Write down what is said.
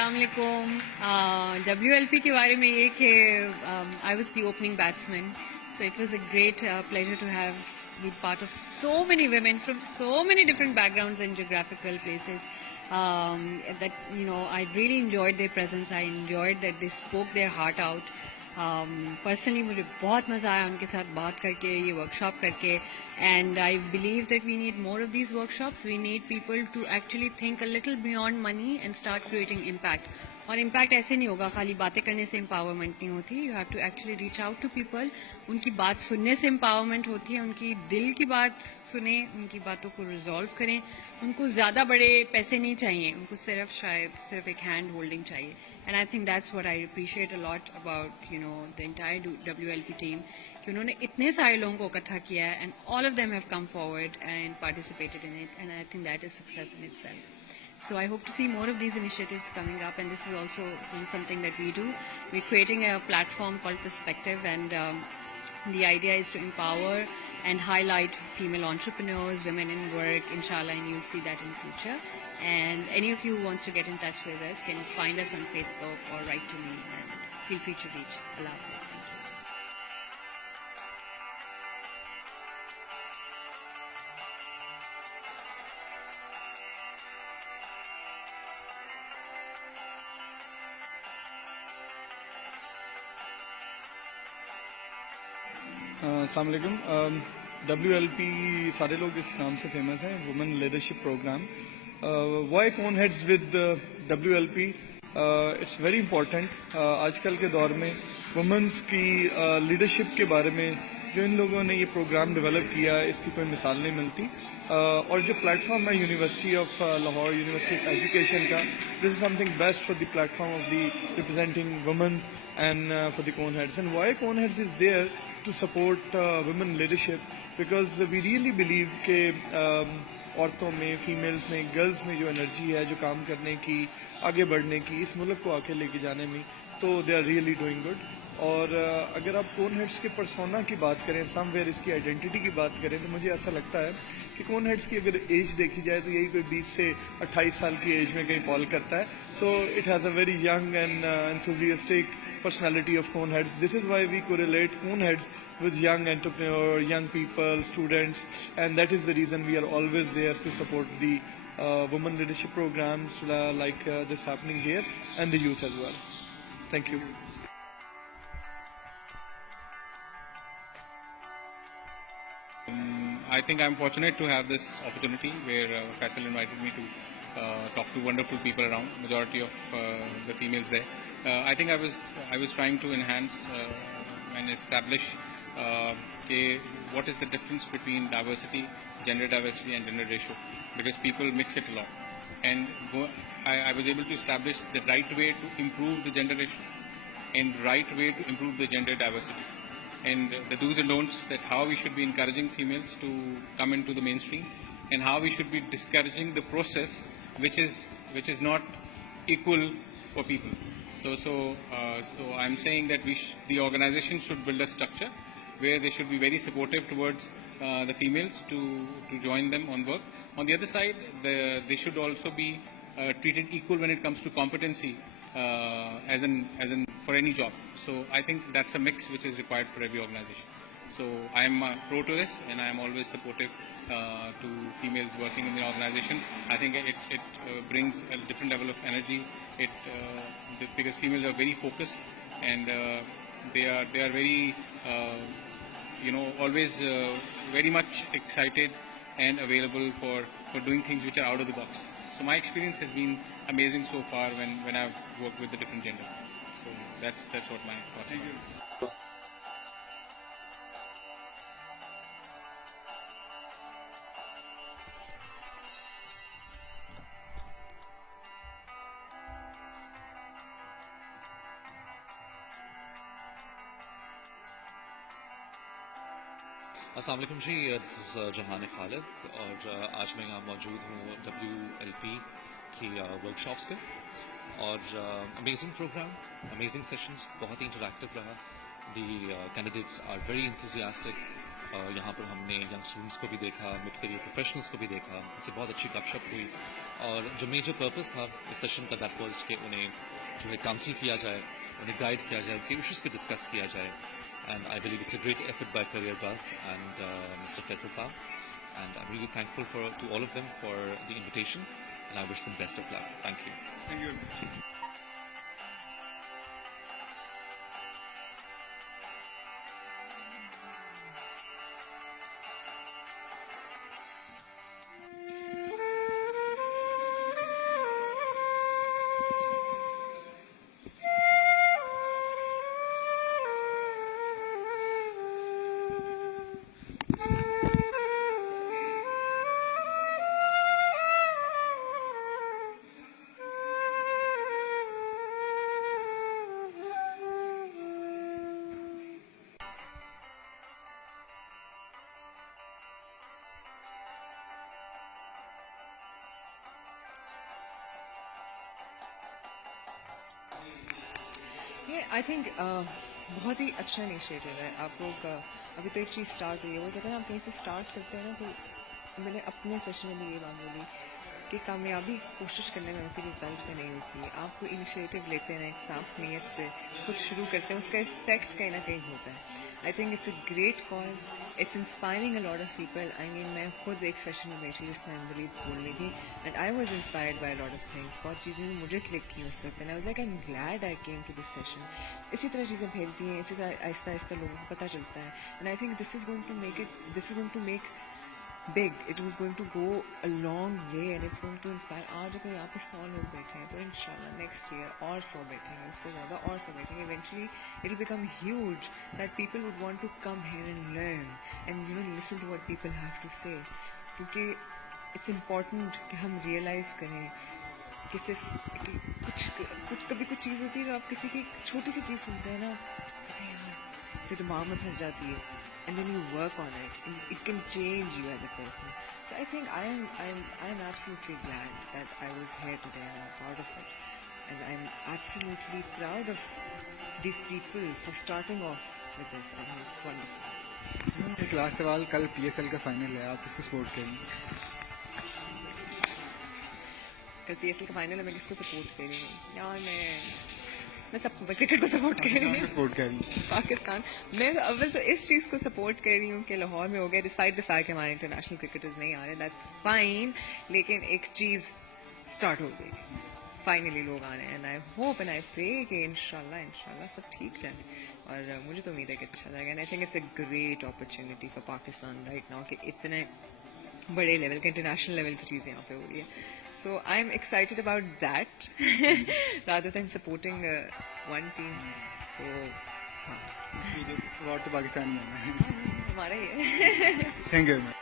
Assalamualaikum. WLP के बारे में ये कि I was the opening batsman, so it was a great pleasure to have been part of so many women from so many different backgrounds and geographical places. That I really enjoyed their presence. I enjoyed that they spoke their heart out. Personally मुझे बहुत मज़ा आया उनके साथ बात करके, ये workshop करके, and I believe that we need more of these workshops. We need people to actually think a little beyond money and start creating impact. और impact ऐसे नहीं होगा खाली बातें करने से empowerment नहीं होती. You have to actually reach out to people. उनकी बात सुनने से empowerment होती है. उनकी दिल की बात सुने, उनकी बातों को resolve करें. उनको ज़्यादा बड़े पैसे नहीं चाहिए, उनको सिर्फ एक hand holding चाहिए. And I think that's what I appreciate a lot about the entire WLP team कि उन्होंने इतने सारे लोगों को इकट्ठा किया है, and all of them have come forward and participated in it, and I think that is success in itself. So I hope to see more of these initiatives coming up, and this is also something that we do. We're creating a platform called Perspective, and the idea is to empower and highlight female entrepreneurs, women in work, inshallah, and you'll see that in future. And any of you who wants to get in touch with us can find us on Facebook or write to me, and feel free to reach. Allah Hafiz. Thank you. अस्सलाम वालेकुम. WLP सारे लोग इस नाम से famous हैं, women leadership programme. Y कौन heads with WLP? It's very important. आजकल के दौर में वुमेन्स की लीडरशिप के बारे में जो इन लोगों ने ये प्रोग्राम डेवलप किया है, इसकी कोई मिसाल नहीं मिलती. और जो प्लेटफॉर्म है university of Lahore, university of education का, this is something best for the platform of the representing womens and for the cone heads. And why cone heads is there to support women leadership, because we really believe कि औरतों में, females में, girls में जो energy है, जो काम करने की, आगे बढ़ने की, इस मुल्क को आगे लेके जाने में, तो they are really doing good. और अगर आप कोन हेड्स के पर्सोना की बात करें, समवेयर इसकी आइडेंटिटी की बात करें, तो मुझे ऐसा लगता है कि कोन हेड्स की अगर एज देखी जाए तो यही कोई 20 से 28 साल की एज में कहीं फॉल करता है. तो it has a very young and enthusiastic personality of cone heads. This is why we correlate cone heads with young entrepreneur, young people, students, and that is the reason we are always there to support the women leadership programs like this happening here, and the youth as well. Thank you. I think I'm fortunate to have this opportunity where Faisal invited me to talk to wonderful people around, majority of the females there. I think I was trying to enhance and establish what is the difference between diversity, gender diversity and gender ratio, because people mix it a lot. And I was able to establish the right way to improve the gender ratio and right way to improve the gender diversity. And the do's and don'ts, that how we should be encouraging females to come into the mainstream, and how we should be discouraging the process which is not equal for people. So I'm saying that the organization should build a structure where they should be very supportive towards the females to join them on work. On the other side, they should also be treated equal when it comes to competency as in for any job. So I think that's a mix which is required for every organization. So I am pro to this, and I am always supportive to females working in the organization. I think it brings a different level of energy. Because females are very focused, and they are very always very much excited and available for doing things which are out of the box. So my experience has been amazing so far when I've worked with the different gender. So that's what my thoughts are. अस्सलाम वालेकुम जी, this is जहान खालिद, और आज मैं यहाँ मौजूद हूँ WLP की वर्कशॉप्स पे. और अमेजिंग प्रोग्राम, अमेजिंग सेशंस, बहुत ही इंटरैक्टिव रहा. The candidates are very enthusiastic. यहाँ पर हमने यंग स्टूडेंट्स को भी देखा, मिड करियर प्रोफेशनल्स को भी देखा, उनसे बहुत अच्छी गपशप हुई. और जो मेजर पर्पस था इस सेशन का दैट वाज कि उन्हें जो है काउंसिल किया जाए, उन्हें गाइड किया जाए, उनके इश्यूज़ पे डिस्कस किया जाए. And I believe it's a great effort by Career Buzz and Mr. Faisal Saab. And I'm really thankful to all of them for the invitation, and I wish them best of luck. Thank you. Thank you very much. ये I think बहुत ही अच्छा initiative है. आप लोग अभी तो एक चीज़ start हुई है, वो कहते हैं ना आप कहीं से स्टार्ट करते हैं ना, तो मैंने अपने सेशन में भी ये बात बोली कि कामयाबी कोशिश करने में होती, रिजल्ट में नहीं होती. आप कोई इनिशिएटिव लेते हैं एक साफ नीयत से कुछ शुरू करते हैं, उसका इफेक्ट कहीं ना कहीं होता है. I think it's a great cause, it's inspiring a lot of people. I mean मैं खुद एक सेशन में बैठी जिसमें अंजलि बोल रही थी and I was inspired by lot of things. बहुत चीज़ें मुझे क्लिक की उस वक्त and I was like I am glad I came to this session. इसी तरह चीज़ें फैलती हैं, इसी तरह आहिस्ता आहिस्ता लोगों को पता चलता है and I think this is going to make big. It was going to go a long way and it's going to inspire. आज अगर यहाँ पे 100 लोग बैठे हैं तो इंशाल्लाह next year और 100 बैठेंगे, उससे ज़्यादा और 100 बैठेंगे. Eventually it will become huge that people would want to come here and learn and listen to what people have to say. क्योंकि it's important कि हम realize करें कि सिर्फ कुछ कभी कुछ चीज़ होती है जो आप किसी की छोटी सी चीज़ सुनते हैं ना, कहते हैं यार तो दिमाग में फंस जाती है. And then you work on it, and it can change you as a person. So I think I'm absolutely glad that I was here today and I'm part of it. And I'm absolutely proud of these people for starting off with this. I think it's wonderful. एक last सवाल, कल PSL का final है, आप किसको support करेंगे? कल PSL का फाइनल है, मैं किसको सपोर्ट कर रही हूँ यार? मैं क्रिकेट को सपोर्ट कर रही हूँ, पाकिस्तान. मैं अव्वल तो इस चीज़ को सपोर्ट कर रही हूँ कि लाहौर में हो गया, डिस्पाइट द फैक्ट कि हमारे इंटरनेशनल क्रिकेटर्स नहीं आ रहे, दैट्स फाइन. लेकिन एक चीज़ स्टार्ट हो गई, फाइनली लोग आ रहे हैं and I hope and I pray कि इंशाल्लाह सब ठीक जाए. और मुझे तो उम्मीद है कि अच्छा जाएगा. And I think it's a great opportunity for Pakistan right now कि इतने बड़े लेवल के इंटरनेशनल लेवल की चीज़ यहाँ पे हो रही है. So I'm excited about that rather than supporting one team. So हाँ, अवार्ड तो पाकिस्तान में है. हमारा ही है. Thank you very much.